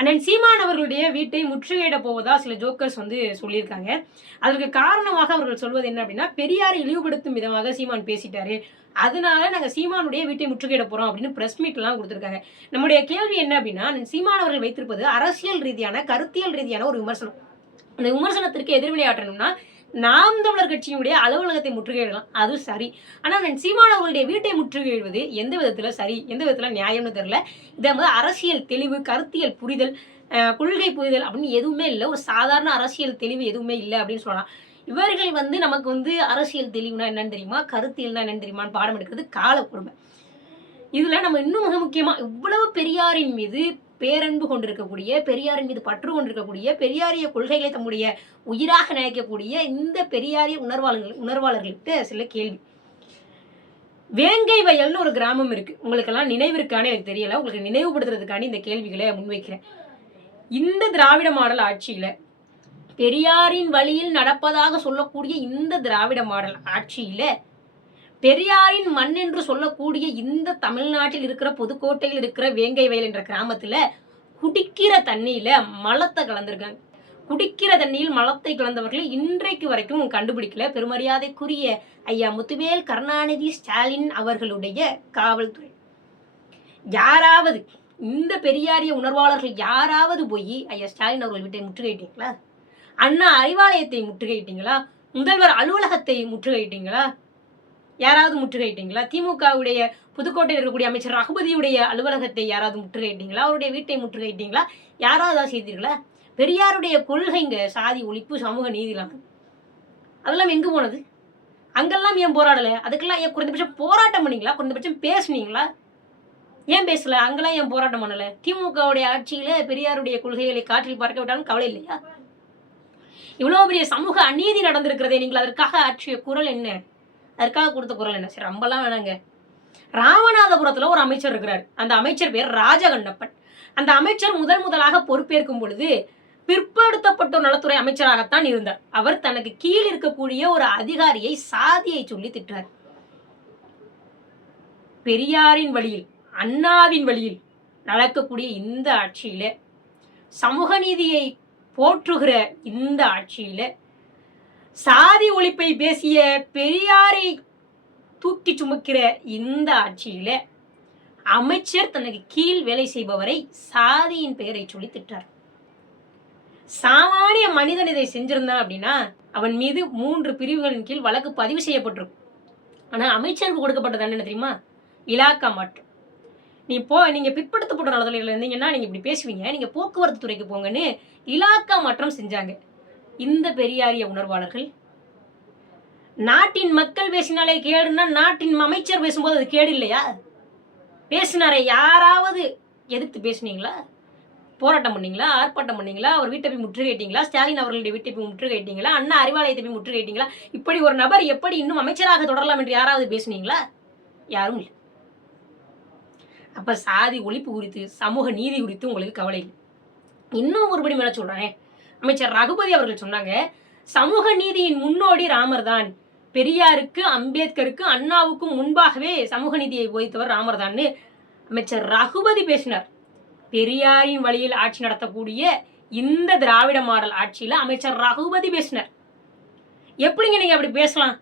அண்ணன் சீமான் அவர்களுடைய வீட்டை முற்றுகையிட போவதா சில ஜோக்கர்ஸ் வந்து சொல்லியிருக்காங்க. அதற்கு காரணமாக அவர்கள் சொல்வது என்ன அப்படின்னா பெரியாரை இழிவுபடுத்தும் விதமாக சீமான் பேசிட்டாரு. அதனால நாங்கள் சீமானுடைய வீட்டை முற்றுகையிட போறோம் அப்படின்னு பிரஸ் மீட்லாம் கொடுத்துருக்காங்க. நம்முடைய கேள்வி என்ன அப்படின்னா சீமான் அவர்கள் வைத்திருப்பது அரசியல் ரீதியான கருத்தியல் ரீதியான ஒரு விமர்சனம். அந்த விமர்சனத்திற்கு எதிர்வினையாற்றணும்னா நாம் தமிழர் கட்சியினுடைய அலுவலகத்தை முற்றுகையிடலாம். அது சரி. ஆனால் நான் சீமான் அவர்களுடைய வீட்டை முற்றுகையிடுவது எந்த விதத்தில் சரி எந்த விதத்தில் நியாயம்னு தெரில இதை வந்து அரசியல் தெளிவு கருத்தியல் புரிதல் கொள்கை புரிதல் அப்படின்னு எதுவுமே இல்லை. ஒரு சாதாரண அரசியல் தெளிவு எதுவுமே இல்லை அப்படின்னு சொல்லலாம். இவர்கள் வந்து நமக்கு வந்து அரசியல் தெளிவுனா என்னன்னு தெரியுமா? கருத்தியல்னா என்னன்னு தெரியுமான்னு பாடம் எடுக்கிறது கால கொடுமை இதில் நம்ம இன்னும் மிக முக்கியமாக இவ்வளவு பெரியாரின் மீது பேரன்பு கொண்டிருக்கக்கூடிய பெரியாரின் மீது பற்று கொண்டிருக்கக்கூடிய பெரியாரிய கொள்கைகளை தம்முடைய உயிராக நினைக்கக்கூடிய இந்த பெரியாரிய உணர்வாளர்கள் உணர்வாளர்களுக்கு சில கேள்வி. வேங்கை வயல்னு ஒரு கிராமம் இருக்கு. உங்களுக்கெல்லாம் நினைவு எனக்கு தெரியல. உங்களுக்கு நினைவுபடுத்துறதுக்காண்டி இந்த கேள்விகளை முன்வைக்கிறேன். இந்த திராவிட மாடல் ஆட்சியில பெரியாரின் வழியில் நடப்பதாக சொல்லக்கூடிய இந்த திராவிட மாடல் ஆட்சியில பெரியாரின் மண் என்று சொல்லக்கூடிய இந்த தமிழ்நாட்டில் இருக்கிற புதுக்கோட்டையில் இருக்கிற வேங்கை வயல் என்ற கிராமத்துல குடிக்கிற தண்ணியில மலத்தை கலந்துருக்காங்க. குடிக்கிற தண்ணியில் மலத்தை கலந்தவர்கள் இன்றைக்கு வரைக்கும் கண்டுபிடிக்கல. பெருமரியாதைக்குரிய ஐயா முத்துவேல் கருணாநிதி ஸ்டாலின் அவர்களுடைய காவல்துறை. யாராவது இந்த பெரியாரிய உணர்வாளர்கள் யாராவது போய் ஐயா ஸ்டாலின் அவர்கள் வீட்டை முற்றுகையிட்டீங்களா? அண்ணா அறிவாலயத்தை முற்றுகையிட்டீங்களா? முதல்வர் அலுவலகத்தை முற்றுகையிட்டீங்களா? யாராவது முற்றுகையிட்டீங்களா? திமுகவுடைய புதுக்கோட்டையில் இருக்கக்கூடிய அமைச்சர் ரகுபதியுடைய அலுவலகத்தை யாராவது முற்றுகையிட்டீங்களா? அவருடைய வீட்டை முற்றுகையிட்டீங்களா? யாராவது ஏதாவது செய்தீர்களா? பெரியாருடைய கொள்கைங்க சாதி ஒழிப்பு சமூக நீதிலாம் அதெல்லாம் எங்கே போனது? அங்கெல்லாம் ஏன் போராடலை? அதுக்கெல்லாம் ஏன் குறைந்தபட்சம் போராட்டம் பண்ணீங்களா? குறைந்தபட்சம் பேசுனீங்களா? ஏன் பேசல? அங்கெல்லாம் ஏன் போராட்டம் பண்ணலை? திமுகவுடைய ஆட்சியில் பெரியாருடைய கொள்கைகளை காற்றில் பார்க்க விட்டாலும் கவலை இல்லையா? இவ்வளோ பெரிய சமூக அநீதி நடந்திருக்கிறதே நீங்கள் அதற்காக ஆற்றிய குரல் என்ன? அதற்காக கொடுத்த குரல் என்ன? சரி ரொம்பலாம் வேணாங்க. ராமநாதபுரத்தில் ஒரு அமைச்சர் இருக்கிறார். அந்த அமைச்சர் பேர் ராஜகண்ணப்பன். அந்த அமைச்சர் முதல் முதலாக பொறுப்பேற்கும் பொழுது பிற்படுத்தப்பட்டோர் நலத்துறை அமைச்சராகத்தான் இருந்தார். அவர் தனக்கு கீழ் இருக்கக்கூடிய ஒரு அதிகாரியை சாதியை சொல்லி திட்டார் பெரியாரின் வழியில் அண்ணாவின் வழியில் நடக்கக்கூடிய இந்த ஆட்சியில சமூக நீதியை போற்றுகிற இந்த ஆட்சியில சாதி ஒழிப்பை பேசிய பெரியாரை தூக்கி சுமக்கிற இந்த ஆட்சியில அமைச்சர் தனக்கு கீழ் வேலை செய்பவரை சாதியின் பெயரை சொல்லி திட்டார். சாமானிய மனிதன் இதை செஞ்சிருந்தான் அப்படின்னா அவன் மீது மூன்று பிரிவுகளின் கீழ் வழக்கு பதிவு செய்யப்பட்டிருக்கும். ஆனா அமைச்சருக்கு கொடுக்கப்பட்டது என்ன தெரியுமா? இலாக்கா மாற்றம் நீ போ நீங்க பிற்படுத்தப்பட்ட நலத்துறையில் இருந்தீங்கன்னா நீங்க இப்படி பேசுவீங்க நீங்க போக்குவரத்து துறைக்கு போங்கன்னு இலாக்கா மாற்றம் செஞ்சாங்க. இந்த பெரியாரிய உணர்வாளர்கள். நாட்டின் மக்கள் பேசினாலே கேடுன்னா நாட்டின் அமைச்சர் பேசும்போது அது கேடு இல்லையா? பேசினாரே யாராவது. எதிர்த்து பேசுனீங்களா? போராட்டம் பண்ணீங்களா? ஆர்ப்பாட்டம் பண்ணீங்களா? அவர் வீட்டை போய் முற்றுகையிட்டீங்களா ஸ்டாலின் அவர்களுடைய வீட்டை போய் முற்றுகையிட்டீங்களா அண்ணா அறிவாலயத்தை போய் முற்றுகையிட்டீங்களா இப்படி ஒரு நபர் எப்படி இன்னும் அமைச்சராக தொடரலாம் என்று யாராவது பேசுனீங்களா? யாரும் இல்லை. அப்போ சாதி ஒழிப்பு குறித்து சமூக நீதி குறித்து உங்களுக்கு கவலை இல்லை. இன்னும் ஒருபடி மேலே சொல்கிறேன் அமைச்சர் ரகுபதி அவர்கள் சொன்னாங்க சமூக நீதியின் முன்னோடி ராமர் தான். பெரியாருக்கு அம்பேத்கருக்கு அண்ணாவுக்கும் முன்பாகவே சமூக நீதியை போதித்தவர் ராமர் தான்னு அமைச்சர் ரகுபதி பேசினார். பெரியாரின் வழியில் ஆட்சி நடத்தக்கூடிய இந்த திராவிட மாடல் ஆட்சியில் அமைச்சர் ரகுபதி பேசினார். எப்படிங்க நீங்க அப்படி பேசலாம்?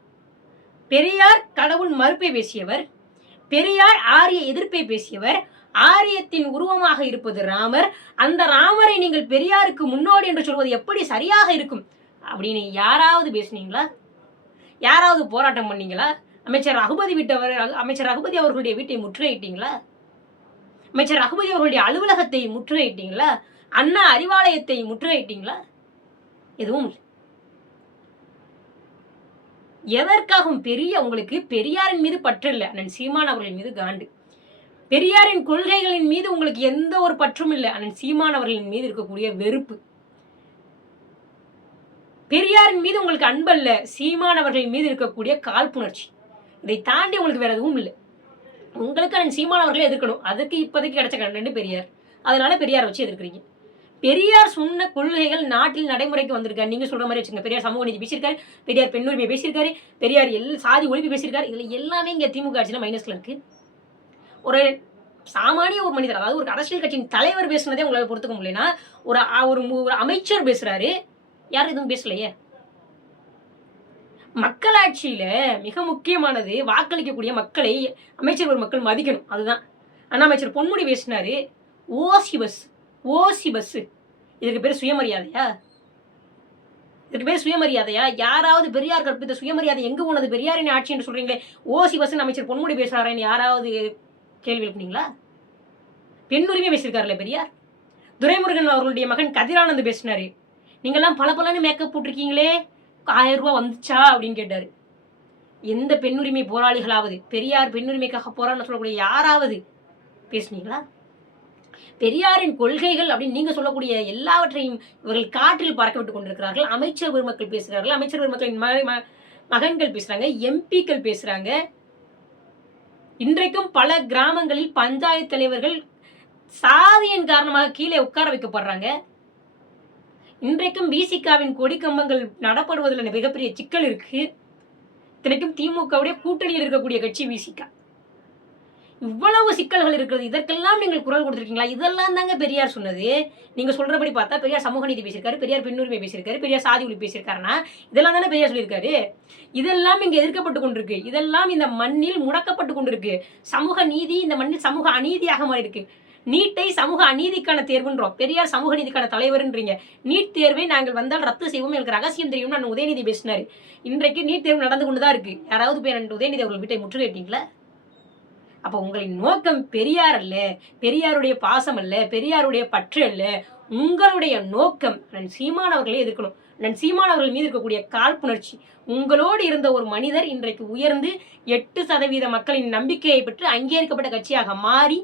பெரியார் கடவுள் மறுப்பை பேசியவர் பெரியார் ஆரிய எதிர்ப்பை பேசியவர் ஆரியத்தின் உருவமாக இருப்பது ராமர். அந்த ராமரை நீங்கள் பெரியாருக்கு முன்னோடி என்று சொல்வது எப்படி சரியாக இருக்கும்? அப்படின்னு யாராவது பேசுனீங்களா? யாராவது போராட்டம் பண்ணீங்களா? அமைச்சர் ரகுபதி வீட்டவர் அமைச்சர் ரகுபதி அவர்களுடைய வீட்டை முற்றுகையிட்டீங்களா? அமைச்சர் ரகுபதி அவர்களுடைய அலுவலகத்தை முற்றுகையிட்டீங்களா? அண்ணா அறிவாலயத்தை முற்றுகையிட்டீங்களா? எதுவும் எதற்காகவும் பெரிய உங்களுக்கு பெரியாரின் மீது பற்று இல்லை. அண்ணன் சீமான் அவர்களின் மீது காண்டு. பெரியாரின் கொள்கைகளின் மீது உங்களுக்கு எந்த ஒரு பற்றும் இல்லை. அண்ணன் சீமானவர்களின் மீது இருக்கக்கூடிய வெறுப்பு. பெரியாரின் மீது உங்களுக்கு அன்பல்ல சீமானவர்களின் மீது இருக்கக்கூடிய காழ்ப்புணர்ச்சி. இதை தாண்டி உங்களுக்கு வேற எதுவும் இல்லை. உங்களுக்கு அண்ணன் சீமான் எதிர்க்கணும். அதுக்கு இப்போதைக்கு கிடைச்ச கண்டென்ட் பெரியார். அதனால பெரியார் வச்சு எதிர்க்கிறீங்க. பெரியார் சொன்ன கொள்கைகள் நாட்டில் நடைமுறைக்கு வந்திருக்காரு. நீங்க சொல்ற மாதிரி வச்சுங்க பெரியார் சமூக நீதி பேசியிருக்காரு. பெரியார் பெண்ணுரிமை பேசியிருக்காரு. பெரியார் எல் சாதி ஒழிப்பு பேசியிருக்காரு. இதுல எல்லாமே இங்க திமுக ஆட்சியில மைனஸ்ல இருக்கு. ஒரு சாமானிய ஒரு மனிதர் அதாவது ஒரு அரசியல் கட்சியின் தலைவர் பேசுனதே உங்களால் பொறுத்துக்க முடியலன்னா ஒரு ஒரு அமைச்சர் பேசுறாரு. யாரும் எதுவும் பேசலையே? மக்களாட்சியில மிக முக்கியமானது வாக்களிக்கக்கூடிய மக்களை அமைச்சர் ஒரு மக்கள் மதிக்கணும். அதுதான். அண்ணா அமைச்சர் பொன்முடி பேசினாரு ஓசி பஸ் ஓசி பஸ் இதுக்கு பேர் சுயமரியாதையா? இதுக்கு பேர் சுயமரியாதையா? யாராவது பெரியார் கற்பித்த சுயமரியாதை எங்க போனது? பெரியாரின் ஆட்சி என்று சொல்றீங்களே ஓசி பஸ் அமைச்சர் பொன்முடி பேசுறாருன்னு யாராவது கேள்வி எழுப்புனீங்களா? பெண் உரிமை பேசியிருக்காருல்ல பெரியார். துரைமுருகன் அவர்களுடைய மகன் கதிரானந்த் பேசினாரு. நீங்கள்லாம் பல பலன்னு மேக்கப் போட்டிருக்கீங்களே? ஆயிரம் ரூபா வந்துச்சா? அப்படின்னு கேட்டாரு. எந்த பெண்ணுரிமை போராளிகளாவது? பெரியார் பெண்ணுரிமைக்காக போராட்டம் சொல்லக்கூடிய யாராவது பேசுனீங்களா? பெரியாரின் கொள்கைகள் அப்படின்னு நீங்க சொல்லக்கூடிய எல்லாவற்றையும் இவர்கள் காற்றில் பறக்க விட்டு கொண்டிருக்கிறார்கள். அமைச்சர் பெருமக்கள் பேசுகிறார்கள் அமைச்சர் பெருமக்களின் மகன்கள் பேசுறாங்க. எம்பிக்கள் பேசுறாங்க. இன்றைக்கும் பல கிராமங்களில் பஞ்சாயத்து தலைவர்கள் சாதியின் காரணமாக கீழே உட்கார வைக்கப்படுறாங்க. இன்றைக்கும் பிசிகாவின் கொடி கம்பங்கள் நடப்படுவதில் மிகப்பெரிய சிக்கல் இருக்கு. இத்தனைக்கும் திமுகவுடைய கூட்டணியில் இருக்கக்கூடிய கட்சி விசிகா இவ்வளவு சிக்கல்கள் இருக்கிறது. இதற்கெல்லாம் நீங்கள் குரல் கொடுத்துருக்கீங்களா? இதெல்லாம் தாங்க பெரியார் சொன்னது. நீங்கள் சொல்கிறபடி பார்த்தா பெரியார் சமூக நீதி பேசியிருக்காரு பெரியார் பெண்ணுரிமை பேசியிருக்காரு பெரியார் சாதி ஒளி பேசியிருக்காருன்னா இதெல்லாம் தானே பெரியார் சொல்லியிருக்காரு? இதெல்லாம் இங்கே எதிர்க்கப்பட்டு கொண்டிருக்கு. இதெல்லாம் இந்த மண்ணில் முடக்கப்பட்டு கொண்டிருக்கு. சமூக நீதி இந்த மண்ணில் சமூக அநீதியாக மாறி இருக்கு நீட்டை சமூக அநீதிக்கான தேர்வுன்றோம். பெரியார் சமூக நீதிக்கான தலைவர்ன்றீங்க. நீட் தேர்வை நாங்கள் வந்தால் ரத்து செய்வோம். எனக்கு ரகசியம் தெரியும்னு அண்ணன் உதயநிதி பேசினார். இன்றைக்கு நீட் தேர்வு நடந்து கொண்டு தான் இருக்கு. யாராவது போய் உதயநிதி அவர்கள் வீட்டை முற்றுகையிட்டீங்களா? அப்போ உங்களின் நோக்கம் பெரியார் அல்ல பெரியாருடைய பாசம் அல்ல பெரியாருடைய பற்று அல்ல. உங்களுடைய நோக்கம் நான் சீமானவர்களே இருக்கணும். எதிர்க்கணும் நான் மீது இருக்கக்கூடிய காழ்ப்புணர்ச்சி. உங்களோடு இருந்த ஒரு மனிதர் இன்றைக்கு உயர்ந்து எட்டு சதவீத மக்களின் நம்பிக்கையை பெற்று அங்கீகரிக்கப்பட்ட கட்சியாக மாறி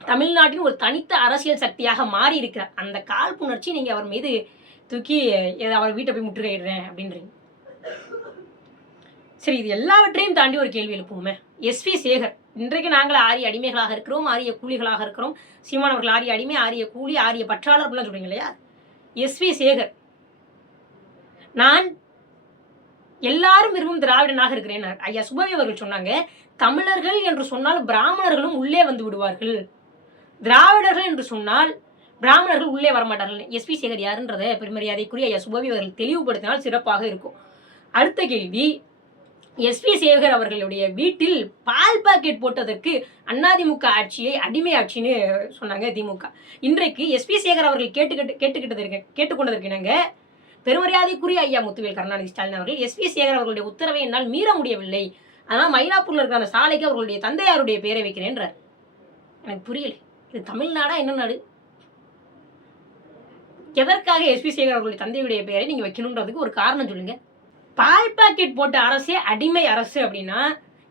தமிழ்நாட்டின் ஒரு தனித்த அரசியல் சக்தியாக மாறி இருக்கிறார் அந்த காழ்ப்புணர்ச்சி நீங்க அவர் மீது தூக்கி அவர் வீட்டை போய் முற்றுகையிடுறேன் அப்படின்றீங்க. சரி இது எல்லாவற்றையும் தாண்டி ஒரு கேள்வி எழுப்புவோமே. எஸ்வி சேகர் இன்றைக்கு நாங்கள் ஆரிய அடிமைகளாக இருக்கிறோம் ஆரிய கூலிகளாக இருக்கிறோம். சீமான் அவர்கள் ஆரிய அடிமை ஆரிய கூலி ஆரிய பற்றாளர் அப்படிலாம் சொல்றீங்க இல்லையா எஸ்வி சேகர் நான் எல்லாரும் விரும்பும் திராவிடனாக இருக்கிறேன். ஐயா சுபவி அவர்கள் சொன்னாங்க தமிழர்கள் என்று சொன்னால் பிராமணர்களும் உள்ளே வந்து விடுவார்கள். திராவிடர்கள் என்று சொன்னால் பிராமணர்கள் உள்ளே வரமாட்டார்கள். எஸ்பி சேகர் யாருன்றதை பெருமரியாதைக்குரிய ஐயா சுபவி அவர்கள் தெளிவுபடுத்தினால் சிறப்பாக இருக்கும். அடுத்த கேள்வி எஸ்பி சேகர் அவர்களுடைய வீட்டில் பால் பாக்கெட் போட்டதற்கு அண்ணாதிமுக ஆட்சியை அடிமை ஆட்சின்னு சொன்னாங்க திமுக. இன்றைக்கு எஸ்பி சேகர் அவர்கள் கேட்டுக்கிட்டு கேட்டுக்கிட்டதற்கு கேட்டுக்கொண்டதற்கு இணங்க பெருமரியாதைக்குரிய ஐயா முத்துவேல் கருணாநிதி ஸ்டாலின் அவர்கள் எஸ்பி சேகர் அவர்களுடைய உத்தரவை என்னால் மீற முடியவில்லை. அதனால் மயிலாப்பூரில் இருக்கிற அந்த சாலைக்கு அவர்களுடைய தந்தையாருடைய பெயரை வைக்கிறேன்றார். எனக்கு புரியல. இது தமிழ்நாடா என்ன நாடு? எதற்காக எஸ்பி சேகர் அவர்களுடைய தந்தையுடைய பெயரை நீங்கள் வைக்கணுன்றதுக்கு ஒரு காரணம் சொல்லுங்கள் பால் பாக்கெட் போட்ட அரசே அடிமை அரசு அப்படின்னா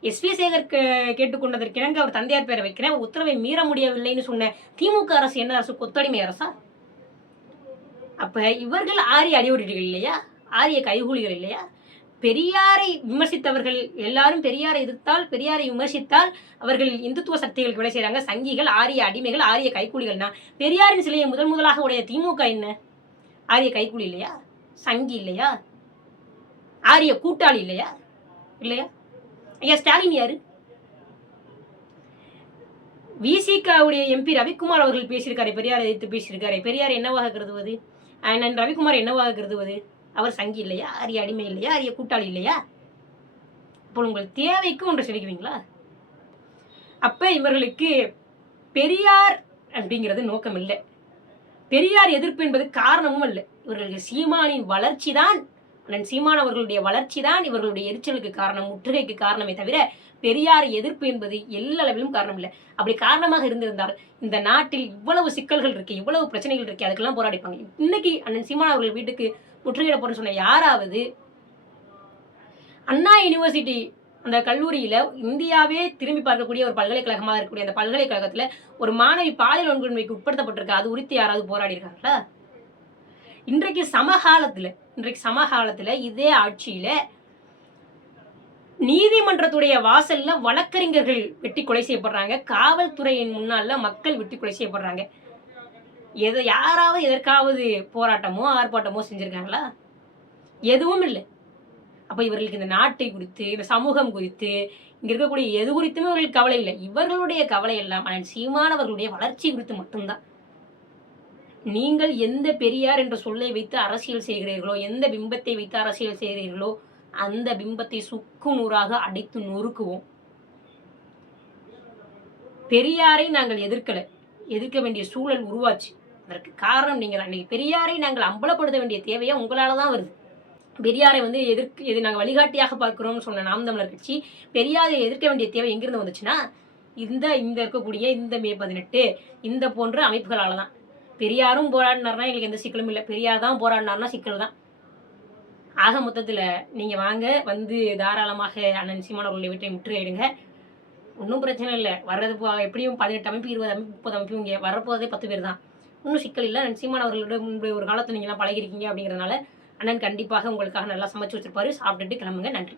எஸ்பி சேகர் கே- கேட்டுக்கொண்டதற்கிணங்க அவர் தந்தையார் பேரை வைக்கிறேன். உத்தரவை மீற முடியவில்லைன்னு சொன்ன திமுக அரசு என்ன அரசு? கொத்தடிமை அரசா? அப்ப இவர்கள் ஆரிய அடிவடிகள் இல்லையா? ஆரிய கைகூலிகள் இல்லையா? பெரியாரை விமர்சித்தவர்கள் எல்லாரும் பெரியாரை எதிர்த்தால் பெரியாரை விமர்சித்தால் அவர்கள் இந்துத்துவ சக்திகளுக்கு விலை செய்கிறாங்க சங்கிகள் ஆரிய அடிமைகள் ஆரிய கைக்கூலிகள்னா பெரியாரின் சிலையை முதன் முதலாக உடைய திமுக என்ன? ஆரிய கைக்கூலி இல்லையா? சங்கி இல்லையா? ஆரிய கூட்டாளி இல்லையா? இல்லையா? ஐயா ஸ்டாலின் யாரு? விசிகாவுடைய எம்பி ரவிக்குமார் அவர்கள் பேசியிருக்காரு பெரியார் எதிர்த்து பேசியிருக்காரு. பெரியார் என்னவாக கருதுவது? அண்ணன் ரவிக்குமார் என்னவாக கருதுவது? அவர் சங்கி இல்லையா? அரிய அடிமை இல்லையா? ஆரிய கூட்டாளி இல்லையா? இப்போ உங்கள் தேவைக்கு ஒன்று செலுக்குவீங்களா அப்ப இவர்களுக்கு பெரியார் அப்படிங்கிறது நோக்கம் இல்லை பெரியார் எதிர்ப்பு என்பது காரணமும் இல்லை இவர்களுக்கு சீமானின் வளர்ச்சி தான் அண்ணன் சீமான் அவர்களுடைய வளர்ச்சி தான் இவர்களுடைய எரிச்சலுக்கு காரணம் முற்றுகைக்கு காரணமே தவிர பெரியார் எதிர்ப்பு என்பது எல்லளவிலும் காரணம் இல்லை. அப்படி காரணமாக இருந்திருந்தால் இந்த நாட்டில் இவ்வளவு சிக்கல்கள் இருக்கு இவ்வளவு பிரச்சனைகள் இருக்கு அதுக்கெல்லாம் போராடிப்பாங்க. இன்னைக்கு அண்ணன் சீமான் அவர்கள் வீட்டுக்கு முற்றுகையிட போறேன்னு சொன்ன யாராவது அண்ணா யூனிவர்சிட்டி அந்த கல்லூரியில இந்தியாவே திரும்பி பார்க்கக்கூடிய ஒரு பல்கலைக்கழகமாக இருக்கக்கூடிய அந்த பல்கலைக்கழகத்துல ஒரு மாணவி பாலியல் வன்கொடுமைக்கு உட்படுத்தப்பட்டிருக்கு அது உரித்து யாராவது போராடி இருக்காங்களா இன்றைக்கு சமகாலத்தில் இன்றைக்கு சமகாலத்தில் இதே ஆட்சியில் நீதிமன்றத்துடைய வாசல்ல வழக்கறிஞர்கள் வெட்டி கொலை செய்யப்படுறாங்க. காவல்துறையின் முன்னால மக்கள் வெட்டி கொலை செய்யப்படுறாங்க. எதை யாராவது எதற்காவது போராட்டமோ ஆர்ப்பாட்டமோ செஞ்சிருக்காங்களா? எதுவும் இல்லை. அப்போ இவர்களுக்கு இந்த நாட்டை குறித்து இந்த சமூகம் குறித்து இங்கே இருக்கக்கூடிய எது குறித்துமே இவர்களுக்கு கவலை இல்லை. இவர்களுடைய கவலை எல்லாம் அண்ணன் சீமானவர்களுடைய வளர்ச்சி குறித்து மட்டும்தான். நீங்கள் எந்த பெரியார் என்ற சொல்லை வைத்து அரசியல் செய்கிறீர்களோ எந்த பிம்பத்தை வைத்து அரசியல் செய்கிறீர்களோ அந்த பிம்பத்தை சுக்கு நூறாக அடித்து நொறுக்குவோம். பெரியாரை நாங்கள் எதிர்க்கல. எதிர்க்க வேண்டிய சூழல் உருவாச்சு. அதற்கு காரணம் நீங்கள் அன்றைக்கி பெரியாரை நாங்கள் அம்பலப்படுத்த வேண்டிய தேவையாக உங்களால் தான் வருது. பெரியாரை வந்து எதிர்க்கு எது நாங்கள் வழிகாட்டியாக பார்க்குறோம்னு சொன்ன நாம் தமிழர் கட்சி பெரியாரை எதிர்க்க வேண்டிய தேவை எங்கிருந்து வந்துச்சுன்னா இந்த இந்த இருக்கக்கூடிய இந்த மே பதினெட்டு இந்த போன்ற அமைப்புகளால் தான். பெரியாரும் போராடினார்னா எங்களுக்கு எந்த சிக்கலும் இல்லை. பெரியார் தான் போராடினார்னா சிக்கல் தான். ஆக மொத்தத்தில் நீங்கள் வாங்க வந்து தாராளமாக அண்ணன் சீமானவர்களுடைய வீட்டை முற்றுகையிடுங்க ஒன்றும் பிரச்சனை இல்லை. வர்றது எப்படியும் பதினெட்டு அமைப்பு இருபது அமைப்பு முப்பது அமைப்பு இங்கே வரப்போதே பத்து பேர் தான். ஒன்றும் சிக்கல் இல்லை. அண்ணன் சீமான் அவர்களோட முன்பு ஒரு காலத்தில் நீங்களாம் பழகிருக்கீங்க அப்படிங்கிறதுனால அண்ணன் கண்டிப்பாக உங்களுக்காக நல்லா சமைச்சு வச்சிருப்பாரு. சாப்பிட்டுட்டு கிளம்புங்க. நன்றி.